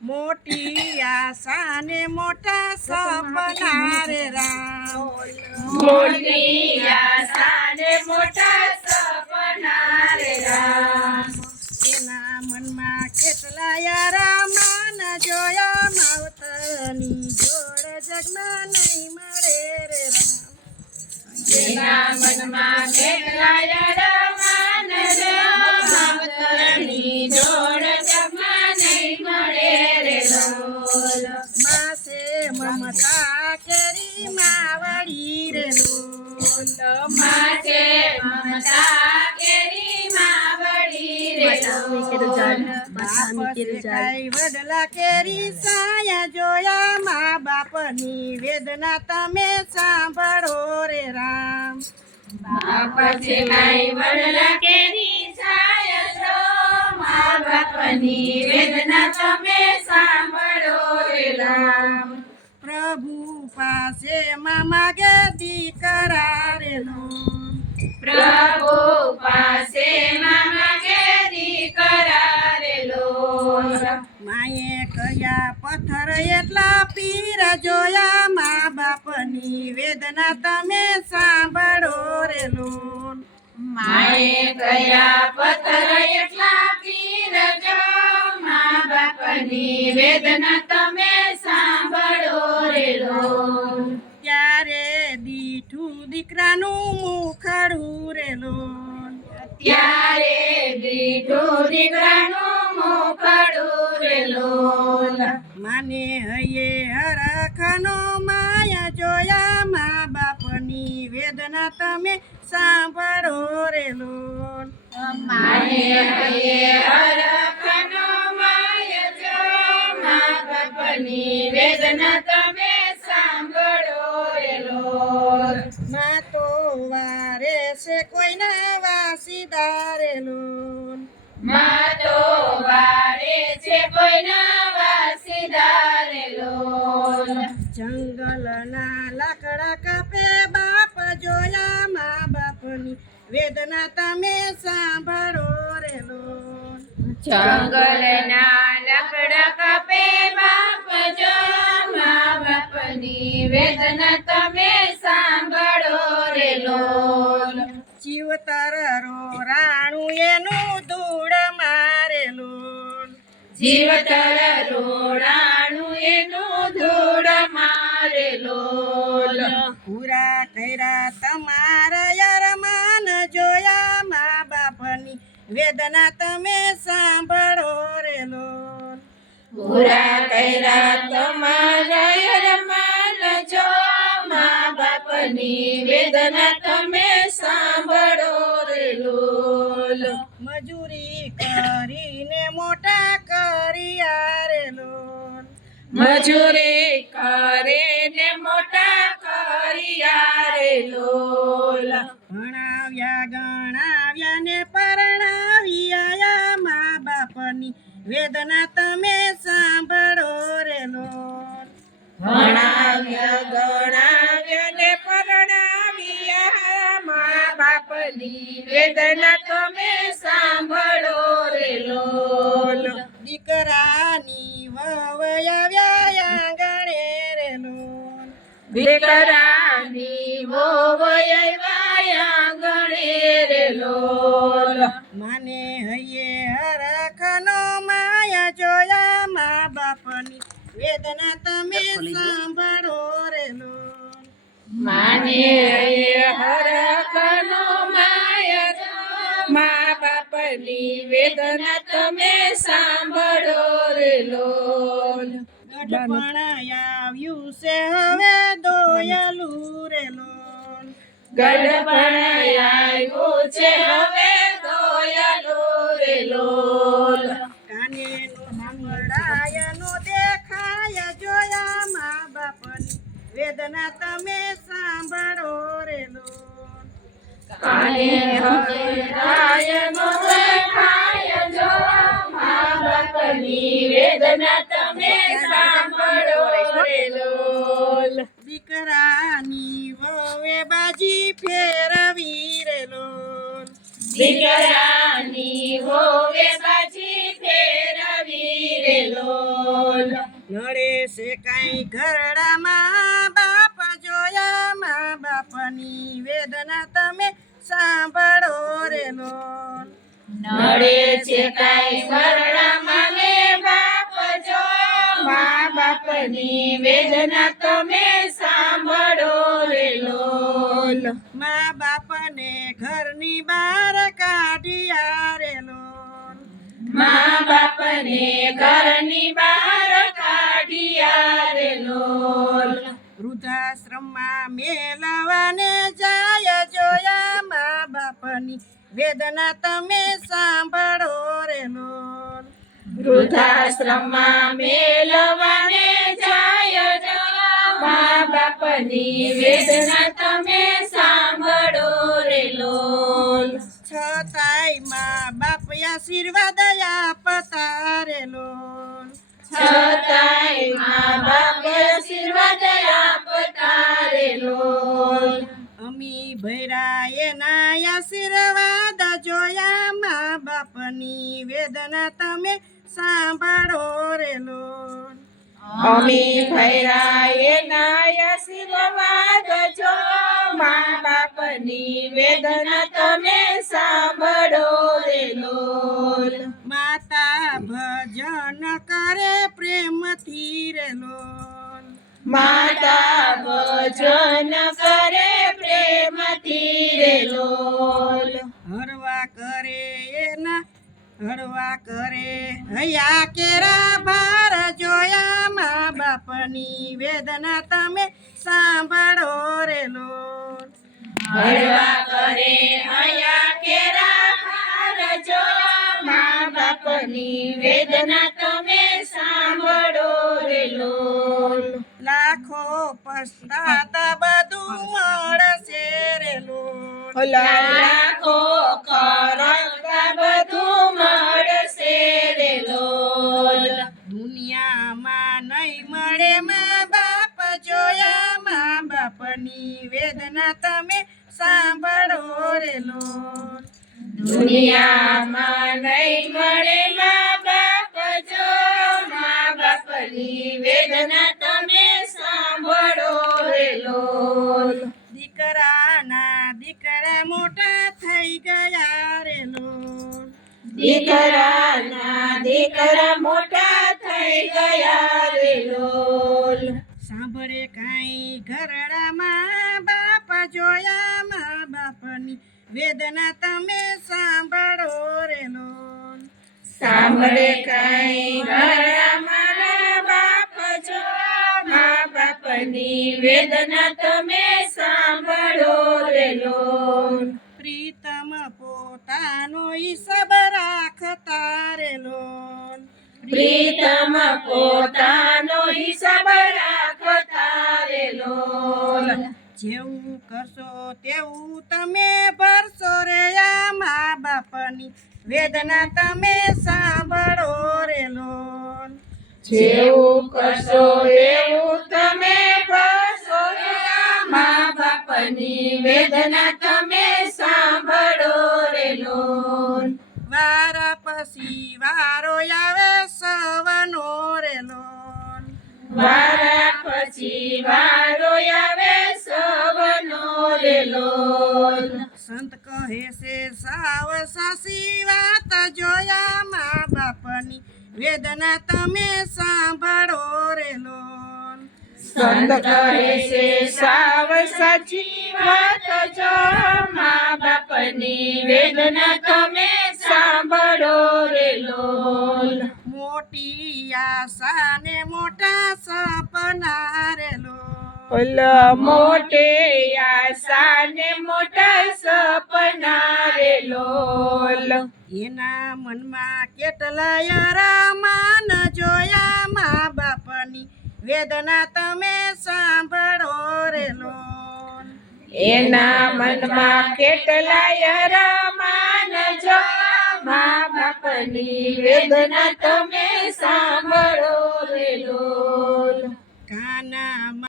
મોટી આશા ને મોટા સપના રે રામ, મોટી આશા ને મોટા સપના રે રામ, એના મનમાં કેટલા યારા માન જોયા માવતરની જોડ જગમાં નહીં મળે રે રામ, એના મનમાં કેટલા યરમાન માવતરની જોડ જગમાં નહીં મળે રે લોલ, માસે મમતા કેરી માવડી રે લોલ, માથે મમતા કેરી માવડી રે લોલ, કાઈ વડલા કેરી સાયા જોયા મા બાપની વેદના તમે સાંભળો રે રામ, બાપ છે કાંઈ વડલા કેરી છાય છો, મા બાપની વેદના તમે સાંભળો રે રામ, પ્રભુ પાસે માં માગે દીકરા રે લોલ, પ્રભુ પાસે મામા કેરી કરારે લોલ, માએ કયા પથ્થર એટલા પીર જોયા મા બાપની વેદના તમે સાંભળો રે લોલ, માએ કયા પથ્થર એટલા પીર જો, મા બાપની વેદના તમે સાંભળો રે લોલ, ત્યારે દીઠું દીકરાનું મુખડું રે લોલ, ત્યારે દીઠું દીકરાનું મોકળું રે લોલ, માને હૈયે હરખનો માયા જોયા મા બાપની વેદના તમે સાંભળો રે લોલ, માને હૈયે હરખનો માય જો, મા બાપની વેદના તમે સાંભળો રે લોલ, મા તો વારે છે કોઈના વાસીદા રે લોલ, મા તો વારે છે કોઈના વાસીદા રે લોલ, જંગલના લાકડા કાપે બાપ જોયા મા બાપની વેદના તમે સાંભળો રે લોલ, જંગલના લાકડા કાપે બાપ જો, મા બાપની વેદના તમે સાંભળો રે લોલ, જીવતર રોરાણું એનું ધૂળ મારે લોલ, જીવતર રોડાણું એનું ધૂળ મારે લોલ, પૂરા કર્યા તમારા યરમાન જોયા મા બાપની વેદના તમે સાંભળો રે લોલ, પૂરા કર્યા તમારા યરમાન જો, મા બાપની વેદના તમે સાંભળો રે લોલ, મજૂરી કરીને મોટા કર્યા રે લોલ, મજૂરી કરે ને મોટા કર્યા રે લોલ, ભણાવ્યા ગણાવ્યા ને પરણાવ્યા મા બાપની વેદના તમે સાંભળો રે લોલ, ભણાવ્યા ગણાવ્યા ને પરણાવ્યા, મા બાપની વેદના તમે સાંભળો રે લોલ, દીકરાની વહુ આવ્યા આંગણે રે લોલ, દીકરાની વોવયા ગણે રે લોલ, માને હૈયે હરખનો માયા જોયા મા બાપની વેદના તમે સાંભળો રે લોલ, માને હરખનો માય જો, મા બાપની વેદના તમે સાંભળો રે લોલ, ગઢપણ આવ્યું છે હવે દોયલું રે લોલ, ગઢપણ આવ્યું છે હવે દોયલો રે લોલ, કાને નો સાંભળાય નો દેખાય જોયા મા બાપની વેદના તમે સાંભળો રે લોલ, કાને હરાય નો દેખાય જો, મા બાપની વેદના તમે સાંભળો રે લોલ, દીકરાની વહુએ બાજી ફેરવી રે લોલ, દીકરા નાની હોવે પાછી ફેરવી રે લોલ નડે છે કાંઈ ઘરડામાં બાપ જોયા મા બાપની વેદના તમે સાંભળો રે લોલ નડે છે કાંઈ ઘરડામાં ને બાપ જો મા બાપની વેદના તમે સાંભળો રે લોલ મા બાપને ઘરની બહાર કાઢ્યા રે લોલ મા બાપને ઘરની બહાર કાઢ્યા રે લોલ વૃદ્ધાશ્રમમાં મેલવાને જાય જોયા મા બાપની વેદના તમે સાંભળો રે લોલ વૃદ્ધાશ્રમમાં મેલવાને જાય મા બાપની વેદના તમે સાંભળો રે લોલ છતાંય મા બાપ આશીર્વાદ આપતા રે લોલ છતાંય મા બાપ આશીર્વાદ આપતા રે લોલ અમી ભૈરા એના આશીર્વાદ જોયા મા બાપની વેદના તમે સાંભળો રે લોલ અમી ભૈરા એના આશીર્વાદ જો મા બાપની વેદના તમે સાંભળો રે લોલ માતા ભજન કરે પ્રેમથી રે લોલ માતા ભજન કરે પ્રેમથી રે લોલ હરવા કરે હૈયા કેરા ભાર જોયા મા બાપની વેદના તમે સાંભળો રે લોલ હળવા કરે હૈયા કેરા ભાર જો મા બાપની વેદના તમે સાંભળો રે લોલ લાખો પસ્તાતા બધું મળશે રે લોલ લાખો ખરતા બધું મળશે રે લોલ દુનિયામાં નહીં મળે મા બાપ જોયા મા બાપની વેદના તમે સાંભળો રે લોલ દુનિયામાં નહીં મળે મા બાપ જો મા બાપની વેદના તમે સાંભળો રે લોલ દીકરા મોટા થઈ ગયા રે લોલ દીકરા મોટા થઈ ગયા રે લોલ સાંભળે કાંઈ ઘરડામાં બાપ જોયા મા બાપની વેદના તમે સાંભળો રે લોલ સાંભળે કાંઈ ઘરડા બાપ જો મા બાપની વેદના તમે સાંભળો રે લોલ પ્રીતમ પોતાનો હિસાબ રાખતા રે લોલ પ્રીતમ પોતાનો હિસાબ રાખતા રે લોલ જેવું કરશો તેવું તમે ભરશો રે આ મા બાપની વેદના તમે સાંભળો રે લોલ જેવું કરશો એવું તમે ભરશો રે મા બાપની વેદના તમે સાંભળો રે લોલ વારા પછી વારો આવે સવનો રે લોલ વારા પછી વારો આવે સવનો રે લોલ સંત કહે છે સાવ સાસી વાત જોયા મા બાપની વેદના તમે સાંભળો રે લોલ સંત કહે છે સાવ સાચી વાત જો મા બાપની વેદના તમે સાંભળો રે લોલ મોટી આશા ને મોટા સપના રે લોલ મોટે આશા ને મોટા સપના રે લોલ એના મનમાં કેટલાય રમાન જોયા મા બાપની વેદના તમે સાંભળો રે લોલ એના મનમાં કેટલાય રમાન જો મા બાપની વેદના તમે સાંભળો રે લોલ